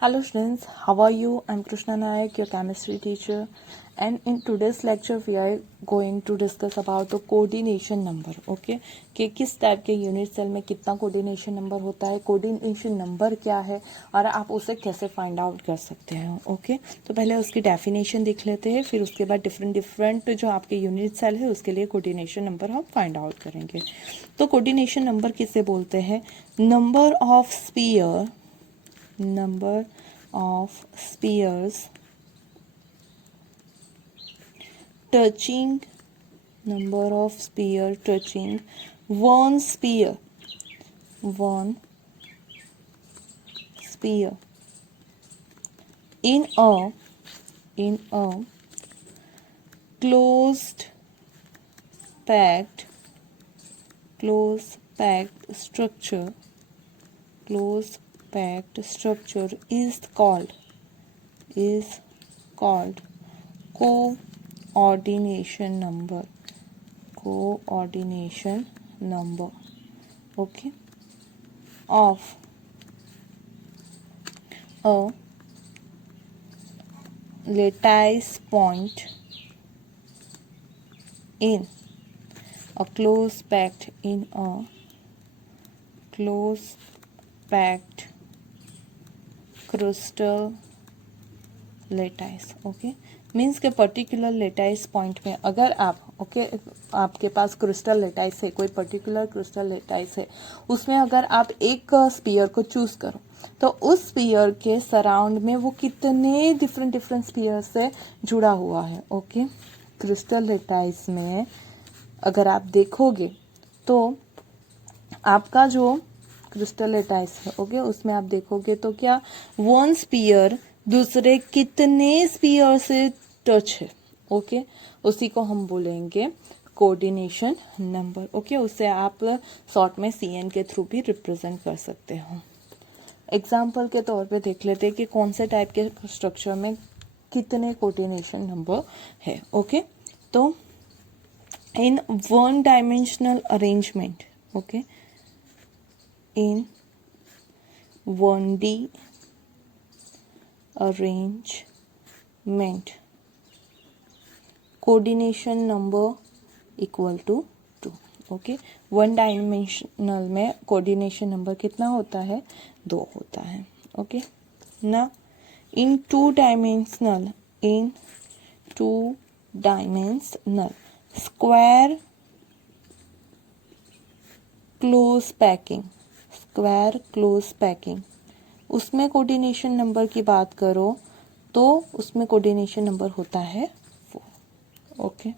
Hello students, how are you? I'm Krishna Nayak, your chemistry teacher, and in today's lecture we are going to discuss about the coordination number. Okay, कि किस type के unit cell में कितना coordination number होता है, coordination number क्या है और आप उसे कैसे फाइंड आउट कर सकते हैं. ओके, तो पहले उसकी डेफिनेशन देख लेते हैं, फिर उसके बाद डिफरेंट जो आपके यूनिट सेल है उसके लिए कोऑर्डिनेशन नंबर हम फाइंड आउट करेंगे. तो कोऑर्डिनेशन नंबर किसे बोलते हैं? Number of sphere, number of spheres touching, number of sphere touching one sphere in a closed packed structure is called coordination number. Okay, of a lattice point in a close packed crystal lattice. Okay, means के particular lattice point में अगर आप आपके पास crystal lattice है, कोई particular crystal lattice है, उसमें अगर आप एक स्पीयर को चूज करो तो उस स्पीयर के सराउंड में वो कितने डिफरेंट स्पीयर से जुड़ा हुआ है. ओके, क्रिस्टल लेटाइस में अगर आप देखोगे तो आपका जो क्रिस्टल लेटाइस है, ओके, उसमें आप देखोगे तो क्या वन स्पीयर दूसरे कितने स्पीयर से टच है. ओके, उसी को हम बोलेंगे कोऑर्डिनेशन नंबर. ओके, उसे आप शॉर्ट में CN के थ्रू भी रिप्रेजेंट कर सकते हो. एग्जाम्पल के तौर पे देख लेते हैं कि कौन से टाइप के स्ट्रक्चर में कितने कोऑर्डिनेशन नंबर है. ओके, तो in one dimensional arrangement, okay, in 1D arrangement, coordination number equal to 2. Okay, one dimensional में कोऑर्डिनेशन नंबर कितना होता है? 2 होता है. ओके, ना in two dimensional square close packing, उसमें कोऑर्डिनेशन नंबर की बात करो तो उसमें कोऑर्डिनेशन नंबर होता है 4. Okay,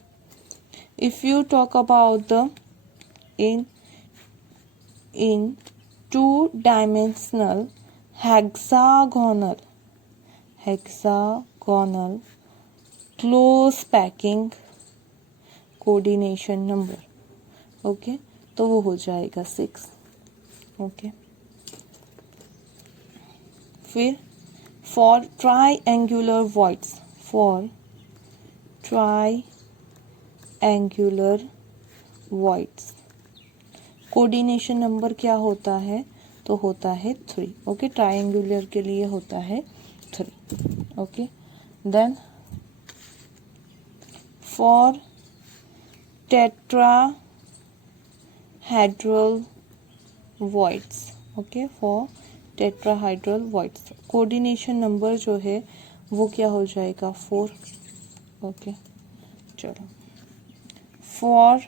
if you talk about the in two dimensional hexagonal close packing coordination number, okay, तो वो हो जाएगा 6. ओके, फिर for triangular voids coordination number क्या होता है? तो होता है 3. ओके, ट्राइएंगुलर के लिए होता है 3. Okay, then for tetrahedral voids, okay, for tetrahedral voids coordination number जो है वो क्या हो जाएगा? 4. ओके, चलो, फॉर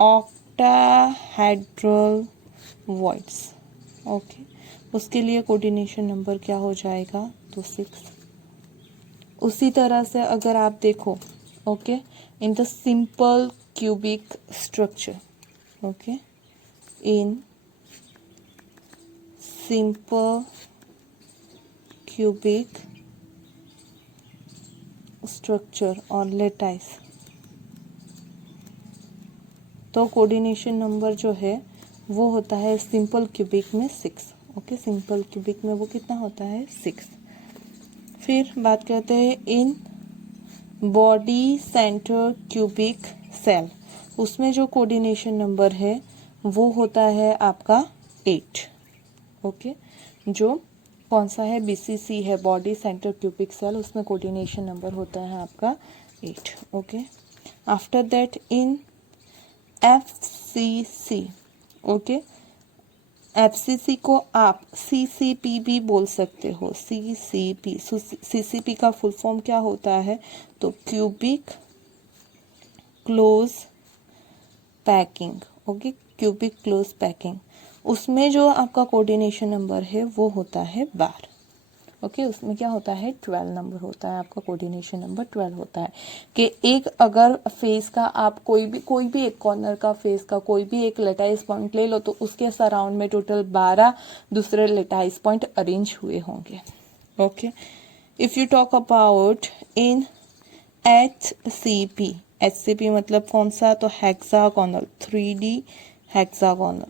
ऑक्टाहेड्रल वॉइड्स, ओके, उसके लिए कोऑर्डिनेशन नंबर क्या हो जाएगा? तो 6. उसी तरह से अगर आप देखो, okay, in the simple cubic structure, okay, in simple cubic structure or lattice, तो कोऑर्डिनेशन नंबर जो है वो होता है सिंपल क्यूबिक में 6. ओके, सिंपल क्यूबिक में वो कितना होता है? 6. फिर बात करते हैं in body centre cubic cell, उसमें जो कोऑर्डिनेशन नंबर है वो होता है आपका 8. ओके, जो कौन सा है, BCC है, बॉडी सेंटर क्यूबिक सेल, उसमें कोऑर्डिनेशन नंबर होता है आपका 8। Okay, after that in FCC, okay, FCC को आप CCP भी बोल सकते हो, CCP। CCP का फुल फॉर्म क्या होता है, तो cubic close packing. Okay, cubic close packing, उसमें जो आपका कोऑर्डिनेशन नंबर है वो होता है 12। ओके, उसमें क्या होता है, 12 नंबर होता है, आपका कोऑर्डिनेशन नंबर 12 होता है। कि एक अगर फेस का आप कोई भी एक कॉर्नर का फेस का कोई भी एक लेटाइस पॉइंट ले लो, तो उसके सराउंड में टोटल 12 दूसरे लेटाइस पॉइंट अरेंज हुए होंगे। Okay, if you talk about in HCP मतलब कौन सा, तो hexagonal, 3D hexagonal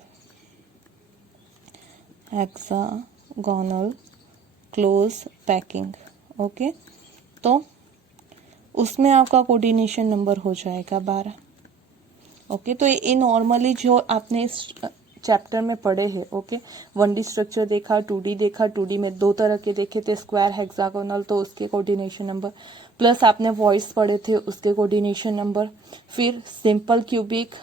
close packing. Okay, तो उसमें आपका कोऑर्डिनेशन नंबर हो जाएगा 12। ओके, तो ये नॉर्मली जो आपने इस चैप्टर में पढ़े हैं। ओके, 1D स्ट्रक्चर देखा, 2D देखा, 2D में 2 तरह के देखे थे, स्क्वायर, हेक्सागोनल, तो उसके कोऑर्डिनेशन नंबर, प्लस आपने वॉइस पढ़े थे उसके कोऑर्डिनेशन नंबर, फिर सिंपल क्यूबिक,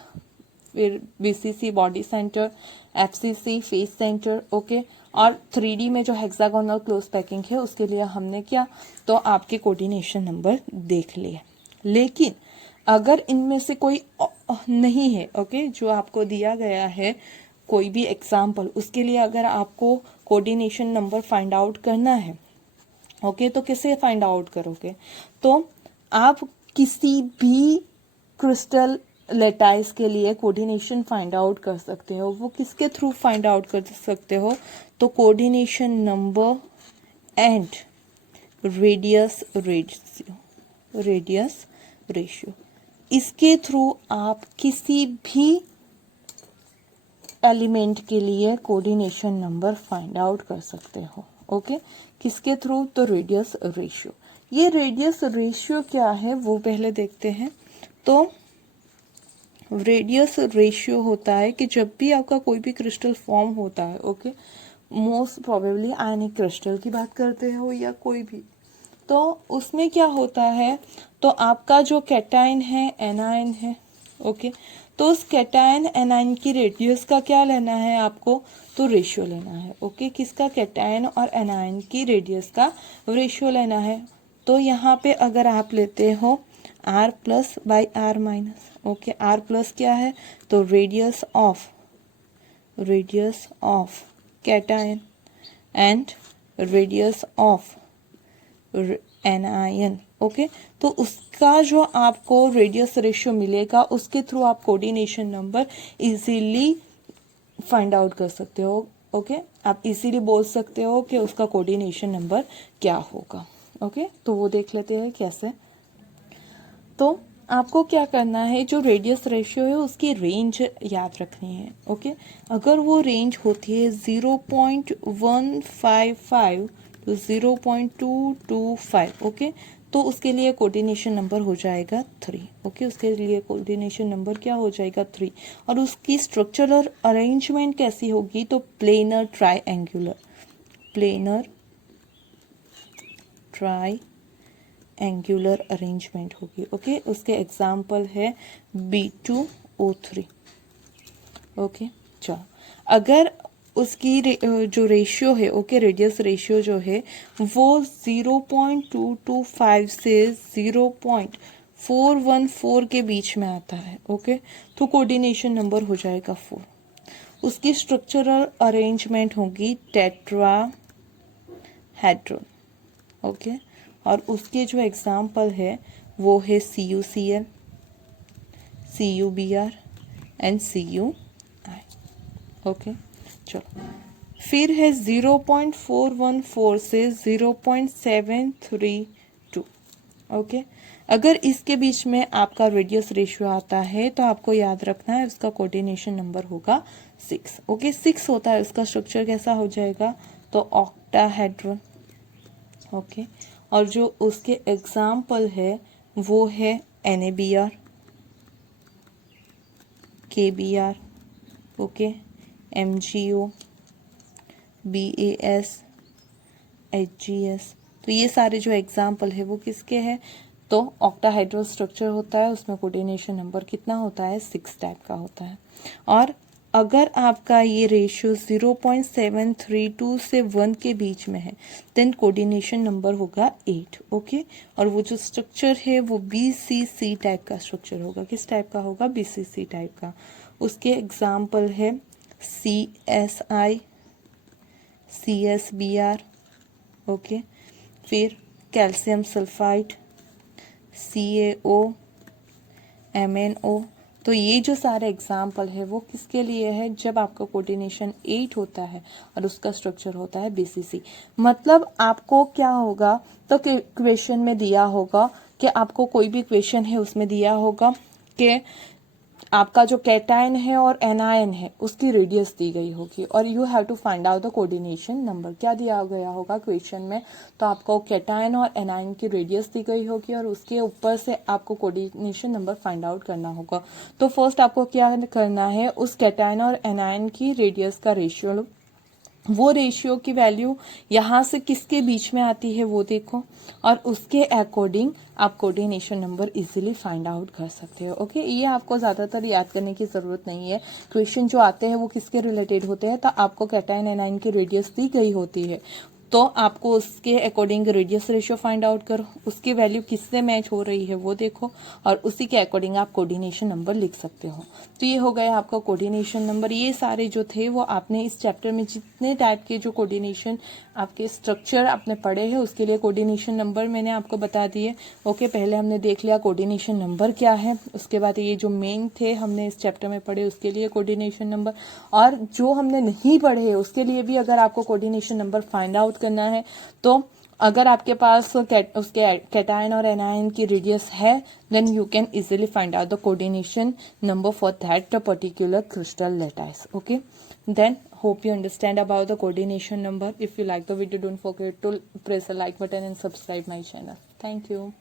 फिर BCC body centre, FCC face centre. Okay, और 3D में जो हेक्सागोनल क्लोज पैकिंग है उसके लिए हमने क्या, तो आपके कोऑर्डिनेशन नंबर देख लिए। लेकिन अगर इनमें से कोई नहीं है, ओके, जो आपको दिया गया है कोई भी एग्जाम्पल, उसके लिए अगर आपको कोऑर्डिनेशन नंबर फाइंड आउट करना है, ओके, तो कैसे फाइंड आउट करोगे, तो आप किसी भी क्रिस्टल लेटाइस के लिए कोऑर्डिनेशन फाइंड आउट कर सकते हो। वो किसके थ्रू फाइंड आउट कर सकते हो, तो coordination number and radius ratio, इसके थ्रू आप किसी भी एलिमेंट के लिए कोऑर्डिनेशन नंबर फाइंड आउट कर सकते हो। ओके, किसके थ्रू, तो रेडियस रेशियो। ये रेडियस रेशियो क्या है वो पहले देखते हैं। तो रेडियस रेशियो होता है कि जब भी आपका कोई भी क्रिस्टल फॉर्म होता है, ओके, मोस्ट प्रोबेबली आयनिक क्रिस्टल की बात करते हो या कोई भी, तो उसमें क्या होता है, तो आपका जो कैटायन है एनायन है। ओके, तो उस कैटायन एनायन की रेडियस का क्या लेना है आपको, तो रेशियो लेना है। ओके, किसका, कैटायन और एनायन की रेडियस का रेशियो लेना है। तो यहाँ पे अगर आप लेते हो R plus by R minus. Okay, R plus क्या है, तो radius of cation and radius of anion. Okay, तो उसका जो आपको रेडियस रेशियो मिलेगा उसके थ्रू आप coordination number easily find out कर सकते हो। ओके, आप इजीली बोल सकते हो कि उसका कोऑर्डिनेशन नंबर क्या होगा। ओके, तो वो देख लेते हैं कैसे। तो आपको क्या करना है, जो रेडियस रेशियो है उसकी रेंज याद रखनी है। ओके, अगर वो रेंज होती है 0.155 तो 0.225, ओके, तो उसके लिए कोऑर्डिनेशन नंबर हो जाएगा 3। ओके, उसके लिए कोऑर्डिनेशन नंबर क्या हो जाएगा 3। और उसकी स्ट्रक्चरल अरेंजमेंट कैसी होगी, तो प्लेनर ट्राईएंगुलर अरेंजमेंट होगी। ओके, उसके एग्जाम्पल है B2O3। ओके, चलो, अगर उसकी जो रेशियो है, ओके, रेडियस रेशियो जो है वो 0.225 से 0.414 के बीच में आता है। ओके, तो कोऑर्डिनेशन नंबर हो जाएगा 4। उसकी स्ट्रक्चरल अरेंजमेंट होगी टेट्राहेड्रॉन। ओके, और उसके जो एग्जाम्पल है वो है CuCl, CuBr and Cui। Okay, चलो, फिर है 0.414 से 0.732। ओके, अगर इसके बीच में आपका रेडियस रेशियो आता है तो आपको याद रखना है उसका कोऑर्डिनेशन नंबर होगा 6। ओके, 6 होता है, उसका स्ट्रक्चर कैसा हो जाएगा, तो ऑक्टाहेड्रॉन। ओके, और जो उसके एग्जाम्पल है वो है NaBr, KBr, okay, MgO, BAS, HgS। तो ये सारे जो एग्जाम्पल है वो किसके हैं, तो ऑक्टाहाइड्रल स्ट्रक्चर होता है, उसमें कोऑर्डिनेशन नंबर कितना होता है, 6 टाइप का होता है। और अगर आपका ये रेशियो 0.732 से 1 के बीच में है देन कोऑर्डिनेशन नंबर होगा 8। ओके, और वो जो स्ट्रक्चर है वो BCC टाइप का स्ट्रक्चर होगा। किस टाइप का होगा, BCC टाइप का। उसके एग्जाम्पल है CSI, CSBr, ओके, फिर कैल्शियम सल्फाइड, CaO, MnO। तो ये जो सारे एग्जाम्पल है वो किसके लिए है, जब आपका कोऑर्डिनेशन 8 होता है और उसका स्ट्रक्चर होता है BCC। मतलब आपको क्या होगा, तो क्वेश्चन में दिया होगा कि आपको कोई भी क्वेश्चन है उसमें दिया होगा कि आपका जो कैटायन है और एनायन है उसकी रेडियस दी गई होगी और you have to find out the coordination number. क्या दिया गया होगा क्वेश्चन में, तो आपको कैटायन और एनायन की रेडियस दी गई होगी और उसके ऊपर से आपको कोऑर्डिनेशन नंबर फाइंड आउट करना होगा। तो फर्स्ट आपको क्या करना है, उस कैटायन और एनायन की रेडियस का रेशियो लो, वो रेशियो की वैल्यू यहाँ से किसके बीच में आती है वो देखो, और उसके अकॉर्डिंग आप coordination number easily find out कर सकते हो। ओके, ये आपको ज़्यादातर याद करने की ज़रूरत नहीं है। क्वेश्चन जो आते हैं वो किसके रिलेटेड होते हैं, तो आपको कैटायन एनायन की रेडियस दी गई होती है, तो आपको उसके according radius ratio find out करो, उसकी वैल्यू किससे मैच हो रही है वो देखो, और उसी के अकॉर्डिंग आप कोऑर्डिनेशन नंबर लिख सकते हो। तो ये हो गया आपका कोऑर्डिनेशन नंबर। ये सारे जो थे वो आपने इस चैप्टर में जितने टाइप के जो कोऑर्डिनेशन आपके स्ट्रक्चर आपने पढ़े हैं उसके लिए कोऑर्डिनेशन नंबर मैंने आपको बता दिए। ओके, पहले हमने देख लिया कोऑर्डिनेशन नंबर क्या है, उसके बाद ये जो मेन थे हमने इस चैप्टर में पढ़े उसके लिए कोऑर्डिनेशन नंबर, और जो हमने नहीं पढ़े उसके लिए भी अगर आपको कोऑर्डिनेशन नंबर फाइंड आउट करना है तो अगर आपके पास उसके कैटायन और एनायन की रेडियस है then you can easily find out the coordination number for that particular crystal lattice. Okay, then hope you understand about the coordination number. If you like the video, don't forget to press the like button and subscribe my channel. Thank you.